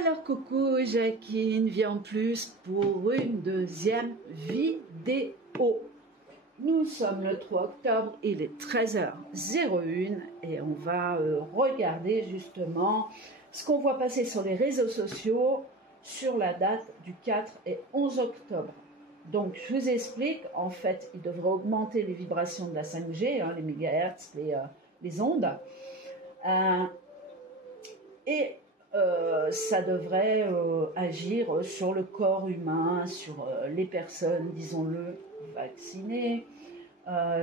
Alors coucou, Jacqueline vient en plus pour une deuxième vidéo. Nous sommes le 3 octobre, il est 13h01 et on va regarder justement ce qu'on voit passer sur les réseaux sociaux sur la date du 4 et 11 octobre. Donc je vous explique, en fait il devrait augmenter les vibrations de la 5G, les mégahertz, les ondes. Ça devrait agir sur le corps humain, sur les personnes, disons-le, vaccinées,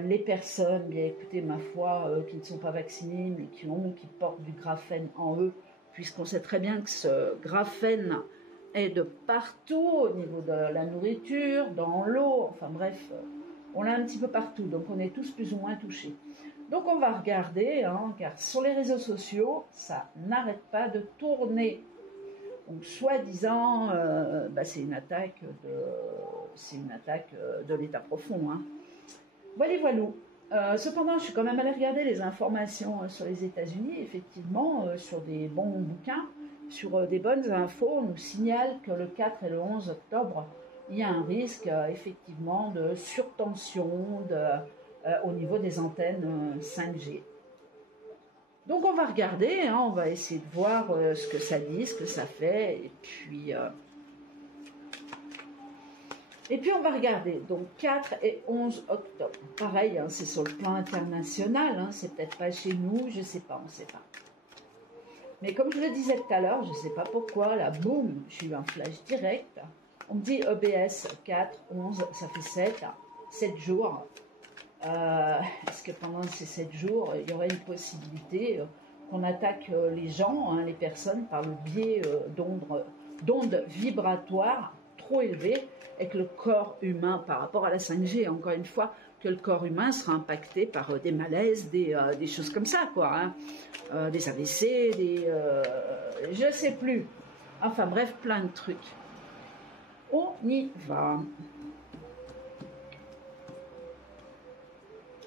les personnes, bien écoutez, ma foi, qui ne sont pas vaccinées, mais qui portent du graphène en eux, puisqu'on sait très bien que ce graphène est de partout, au niveau de la nourriture, dans l'eau, enfin bref, on l'a un petit peu partout, donc on est tous plus ou moins touchés. Donc on va regarder, car sur les réseaux sociaux, ça n'arrête pas de tourner. Donc soi-disant, c'est une attaque de l'état profond. Voilà. Cependant, je suis quand même allée regarder les informations sur les États-Unis. Effectivement, sur des bons bouquins, sur des bonnes infos, on nous signale que le 4 et le 11 octobre, il y a un risque effectivement de surtension, au niveau des antennes 5G. Donc on va regarder, on va essayer de voir ce que ça dit, ce que ça fait, et puis on va regarder, donc 4 et 11 octobre. Pareil, c'est sur le plan international, c'est peut-être pas chez nous, je sais pas, on sait pas. Mais comme je le disais tout à l'heure, je sais pas pourquoi, là, boum, j'ai eu un flash direct. On me dit EBS 4, 11, ça fait 7 jours. Est-ce que pendant ces 7 jours, il y aurait une possibilité qu'on attaque les gens, les personnes, par le biais d'ondes vibratoires trop élevées, et que le corps humain, par rapport à la 5G, encore une fois, que le corps humain sera impacté par des malaises, des choses comme ça, quoi, des AVC, je sais plus. Enfin bref, plein de trucs. On y va.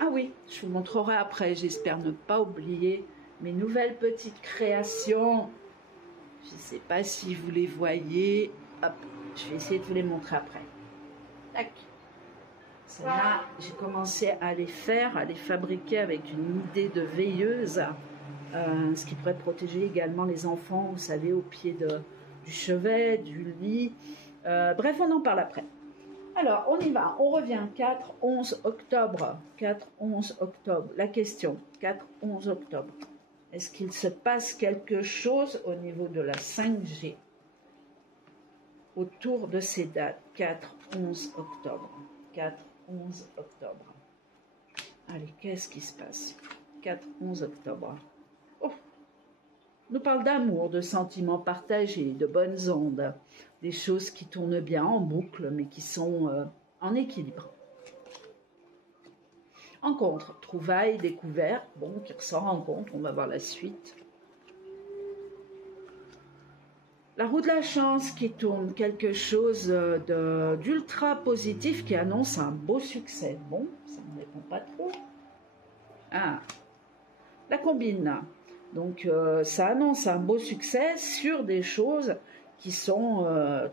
Ah oui, je vous montrerai après, j'espère ne pas oublier mes nouvelles petites créations. Je ne sais pas si vous les voyez. Hop, je vais essayer de vous les montrer après. Tac. Celle-là, j'ai commencé à les fabriquer avec une idée de veilleuse, ce qui pourrait protéger également les enfants, vous savez, au pied du chevet, du lit. Bref, on en parle après. Alors, on y va, on revient 4-11 octobre. 4-11 octobre. La question, 4-11 octobre. Est-ce qu'il se passe quelque chose au niveau de la 5G autour de ces dates? 4-11 octobre. 4-11 octobre. Allez, qu'est-ce qui se passe? 4-11 octobre. Oh, on nous parle d'amour, de sentiments partagés, de bonnes ondes, des choses qui tournent bien en boucle, mais qui sont en équilibre. Rencontre, trouvailles, découverte, bon, qui ressort rencontre, on va voir la suite. La roue de la chance qui tourne, quelque chose d'ultra positif qui annonce un beau succès. Bon, ça ne répond pas trop. Ah, la combine. Donc, ça annonce un beau succès sur des choses qui sont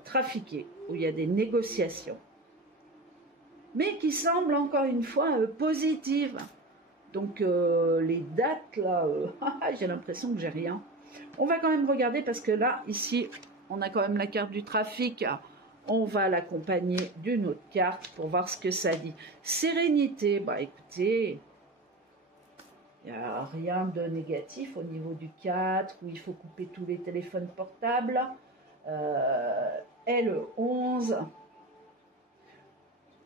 trafiquées, où il y a des négociations. Mais qui semblent, encore une fois, positives. Donc, les dates, là, j'ai l'impression que j'ai rien. On va quand même regarder, parce que là, ici, on a quand même la carte du trafic. On va l'accompagner d'une autre carte pour voir ce que ça dit. Sérénité, bah écoutez... Il n'y a rien de négatif au niveau du 4, où il faut couper tous les téléphones portables. Et le 11.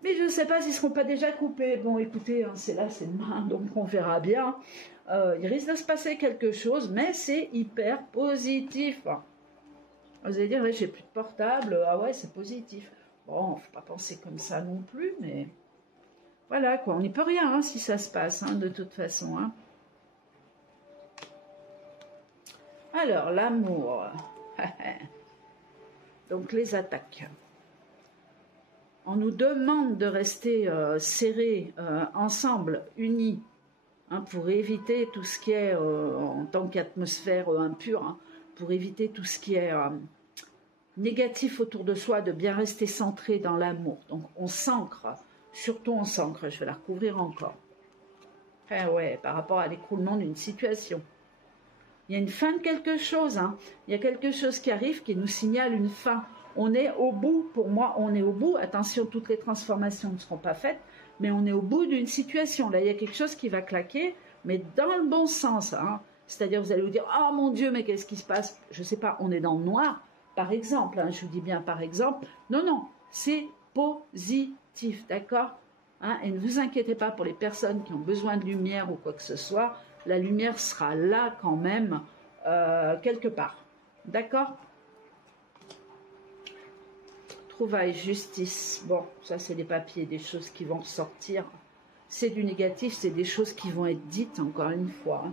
Mais je ne sais pas s'ils ne seront pas déjà coupés. Bon, écoutez, c'est là, c'est demain, donc on verra bien. Il risque de se passer quelque chose, mais c'est hyper positif. Vous allez dire, j'ai plus de portable. Ah ouais, c'est positif. Bon, il ne faut pas penser comme ça non plus, mais... Voilà, quoi, on n'y peut rien si ça se passe, de toute façon. Alors, l'amour. Donc, les attaques. On nous demande de rester serrés, ensemble, unis, pour éviter tout ce qui est, en tant qu'atmosphère impure, pour éviter tout ce qui est négatif autour de soi, de bien rester centré dans l'amour. Donc on s'ancre, surtout on s'ancre. Je vais la recouvrir encore. Ah ouais, par rapport à l'écroulement d'une situation. Il y a une fin de quelque chose, hein. Il y a quelque chose qui arrive qui nous signale une fin. On est au bout, pour moi, on est au bout. Attention, toutes les transformations ne seront pas faites, mais on est au bout d'une situation. Là, il y a quelque chose qui va claquer, mais dans le bon sens, hein. C'est-à-dire, vous allez vous dire, oh mon Dieu, mais qu'est-ce qui se passe? Je ne sais pas, on est dans le noir, par exemple, hein, je vous dis bien par exemple. Non, non, c'est positif, d'accord, hein, et ne vous inquiétez pas pour les personnes qui ont besoin de lumière ou quoi que ce soit. La lumière sera là quand même, quelque part. D'accord? Trouvailles, justice. Bon, ça c'est des papiers, des choses qui vont ressortir. C'est du négatif, c'est des choses qui vont être dites encore une fois.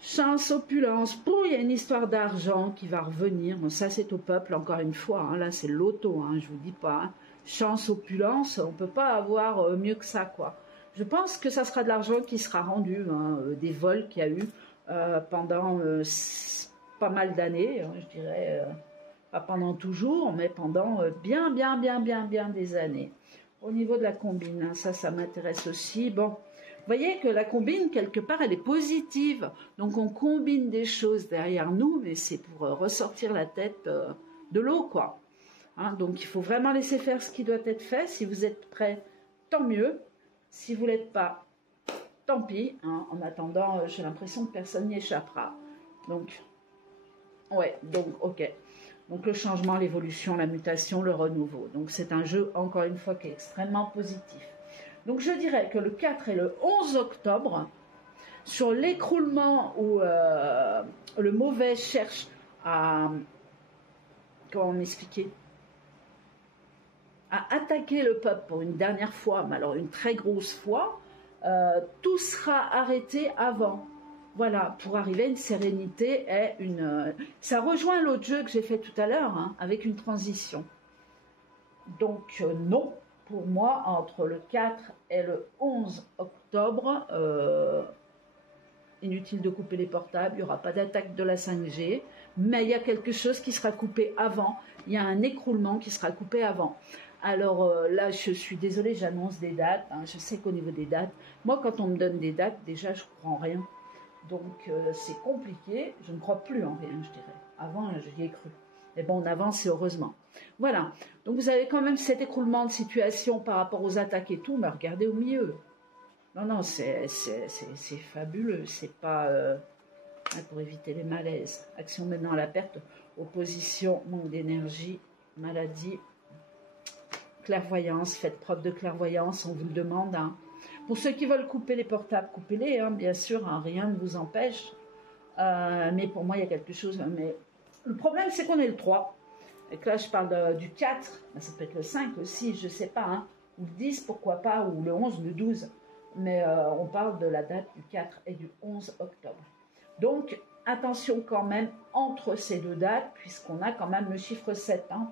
Chance, opulence. Pour il y a une histoire d'argent qui va revenir. Bon, ça c'est au peuple encore une fois. Hein. Là c'est l'auto, hein, je vous dis pas. Hein. Chance, opulence, on peut pas avoir mieux que ça, quoi. Je pense que ça sera de l'argent qui sera rendu, hein, des vols qu'il y a eu pendant pas mal d'années, hein, je dirais, pas pendant toujours, mais pendant bien des années. Au niveau de la combine, hein, ça m'intéresse aussi. Bon, vous voyez que la combine, quelque part, elle est positive. Donc on combine des choses derrière nous, mais c'est pour ressortir la tête de l'eau, quoi. Hein, donc il faut vraiment laisser faire ce qui doit être fait. Si vous êtes prêts, tant mieux. Si vous ne l'êtes pas, tant pis. Hein. En attendant, j'ai l'impression que personne n'y échappera. Donc, ouais, donc, ok. Donc, le changement, l'évolution, la mutation, le renouveau. Donc, c'est un jeu, encore une fois, qui est extrêmement positif. Donc, je dirais que le 4 et le 11 octobre, sur l'écroulement où le mauvais cherche à... Comment m'expliquer ? À attaquer le peuple pour une dernière fois, mais alors une très grosse fois, tout sera arrêté avant. Voilà, pour arriver à une sérénité et une... ça rejoint l'autre jeu que j'ai fait tout à l'heure, hein, avec une transition. Donc non, pour moi, entre le 4 et le 11 octobre, inutile de couper les portables, il n'y aura pas d'attaque de la 5G, mais il y a quelque chose qui sera coupé avant, il y a un écroulement qui sera coupé avant. Alors là, je suis désolée, j'annonce des dates. Hein, je sais qu'au niveau des dates, moi, quand on me donne des dates, déjà, je ne crois en rien. Donc, c'est compliqué. Je ne crois plus en rien, je dirais. Avant, j'y ai cru. Mais bon, on avance et heureusement. Voilà. Donc, vous avez quand même cet écroulement de situation par rapport aux attaques et tout, mais regardez au milieu. Non, non, c'est fabuleux. C'est pas... pour éviter les malaises. Action maintenant à la perte. Opposition, manque d'énergie, maladie... Clairvoyance, faites preuve de clairvoyance, on vous le demande. Hein. Pour ceux qui veulent couper les portables, coupez-les, hein, bien sûr, hein, rien ne vous empêche. Mais pour moi, il y a quelque chose. Mais le problème, c'est qu'on est le 3. Et que là, je parle du 4. Ben, ça peut être le 5 aussi, je ne sais pas. Hein. Ou le 10, pourquoi pas, ou le 11, le 12. Mais on parle de la date du 4 et du 11 octobre. Donc, attention quand même entre ces deux dates, puisqu'on a quand même le chiffre 7. Hein.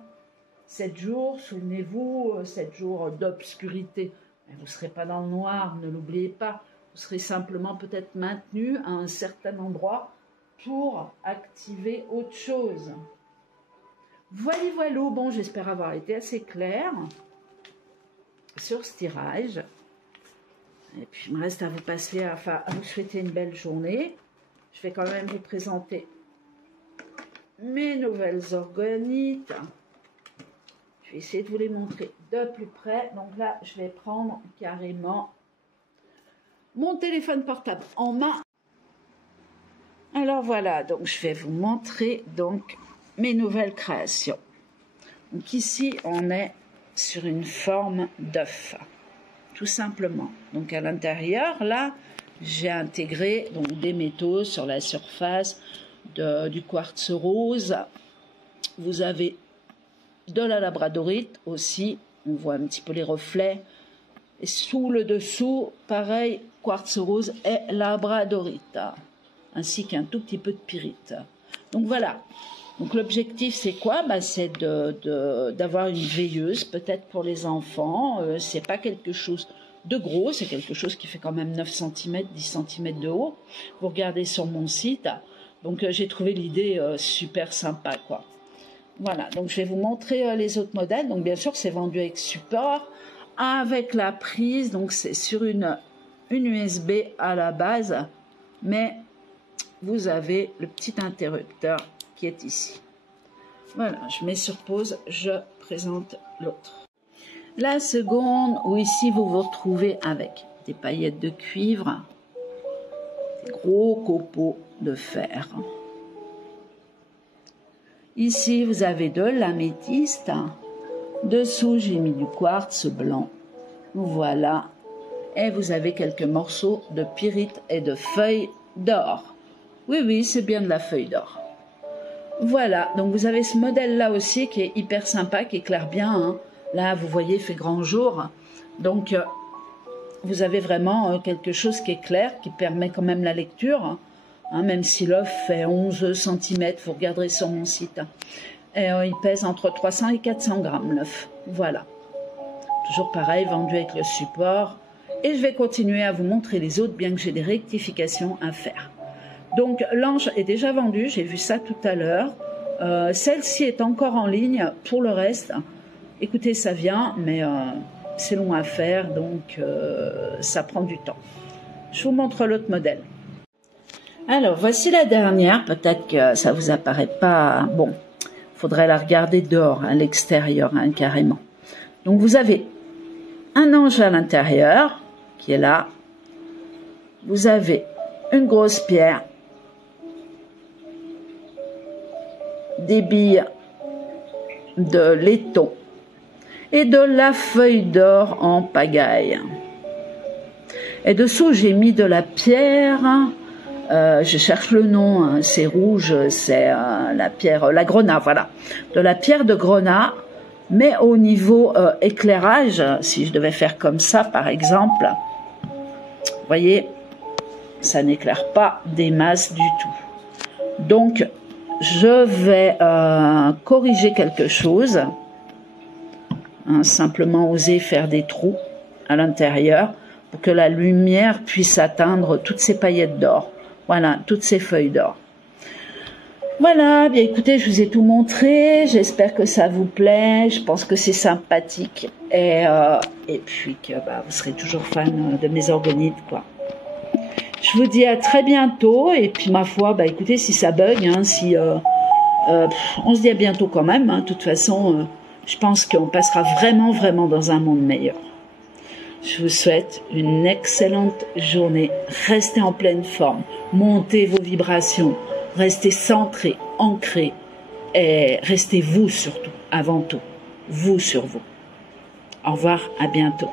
7 jours, souvenez-vous, 7 jours d'obscurité. Vous ne serez pas dans le noir, ne l'oubliez pas. Vous serez simplement peut-être maintenu à un certain endroit pour activer autre chose. Voilà, voilà. Bon, j'espère avoir été assez claire sur ce tirage. Et puis, il me reste à vous passer, à vous souhaiter une belle journée. Je vais quand même vous présenter mes nouvelles organites. Je vais essayer de vous les montrer de plus près. Donc là, je vais prendre carrément mon téléphone portable en main. Alors voilà, donc je vais vous montrer donc mes nouvelles créations. Donc ici, on est sur une forme d'œuf, tout simplement. Donc à l'intérieur, là, j'ai intégré donc des métaux sur la surface du quartz rose. Vous avez de la labradorite aussi, on voit un petit peu les reflets. Et sous le dessous, pareil, quartz rose et labradorite, ainsi qu'un tout petit peu de pyrite. Donc voilà. Donc l'objectif c'est quoi? C'est d'avoir une veilleuse, peut-être pour les enfants. C'est pas quelque chose de gros, c'est quelque chose qui fait quand même 9 cm, 10 cm de haut. Vous regardez sur mon site. Donc j'ai trouvé l'idée super sympa, quoi. Voilà, donc je vais vous montrer les autres modèles. Donc bien sûr, c'est vendu avec support, avec la prise. Donc c'est sur une USB à la base, mais vous avez le petit interrupteur qui est ici. Voilà, je mets sur pause, je présente l'autre. La seconde, où ici vous vous retrouvez avec des paillettes de cuivre, des gros copeaux de fer. Ici, vous avez de l'améthyste. Dessous, j'ai mis du quartz blanc. Voilà. Et vous avez quelques morceaux de pyrite et de feuilles d'or. Oui, oui, c'est bien de la feuille d'or. Voilà, donc vous avez ce modèle-là aussi qui est hyper sympa, qui éclaire bien. Hein. Là, vous voyez, il fait grand jour. Donc, vous avez vraiment quelque chose qui est clair, qui permet quand même la lecture. Hein, même si l'œuf fait 11 cm, vous regarderez sur mon site. Et, il pèse entre 300 et 400 grammes l'œuf. Voilà. Toujours pareil, vendu avec le support. Et je vais continuer à vous montrer les autres, bien que j'ai des rectifications à faire. Donc l'ange est déjà vendue, j'ai vu ça tout à l'heure. Celle-ci est encore en ligne. Pour le reste, écoutez, ça vient, mais c'est long à faire, donc ça prend du temps. Je vous montre l'autre modèle. Alors, voici la dernière. Peut-être que ça vous apparaît pas... Bon, il faudrait la regarder dehors, à l'extérieur, hein, carrément. Donc, vous avez un ange à l'intérieur, qui est là. Vous avez une grosse pierre, des billes de laiton et de la feuille d'or en pagaille. Et dessous, j'ai mis de la pierre... je cherche le nom, hein, c'est rouge, c'est la pierre, la grenat, voilà. De la pierre de grenat, mais au niveau éclairage, si je devais faire comme ça, par exemple, vous voyez, ça n'éclaire pas des masses du tout. Donc, je vais corriger quelque chose, hein, simplement oser faire des trous à l'intérieur pour que la lumière puisse atteindre toutes ces paillettes d'or. Voilà, toutes ces feuilles d'or. Voilà, bien écoutez, je vous ai tout montré. J'espère que ça vous plaît. Je pense que c'est sympathique. Et puis que vous serez toujours fan de mes orgonites, quoi. Je vous dis à très bientôt. Et puis, ma foi, écoutez, si ça bug, hein, on se dit à bientôt quand même. Hein. De toute façon, je pense qu'on passera vraiment dans un monde meilleur. Je vous souhaite une excellente journée. Restez en pleine forme. Montez vos vibrations. Restez centrés, ancrés. Et restez vous surtout, avant tout. Vous sur vous. Au revoir, à bientôt.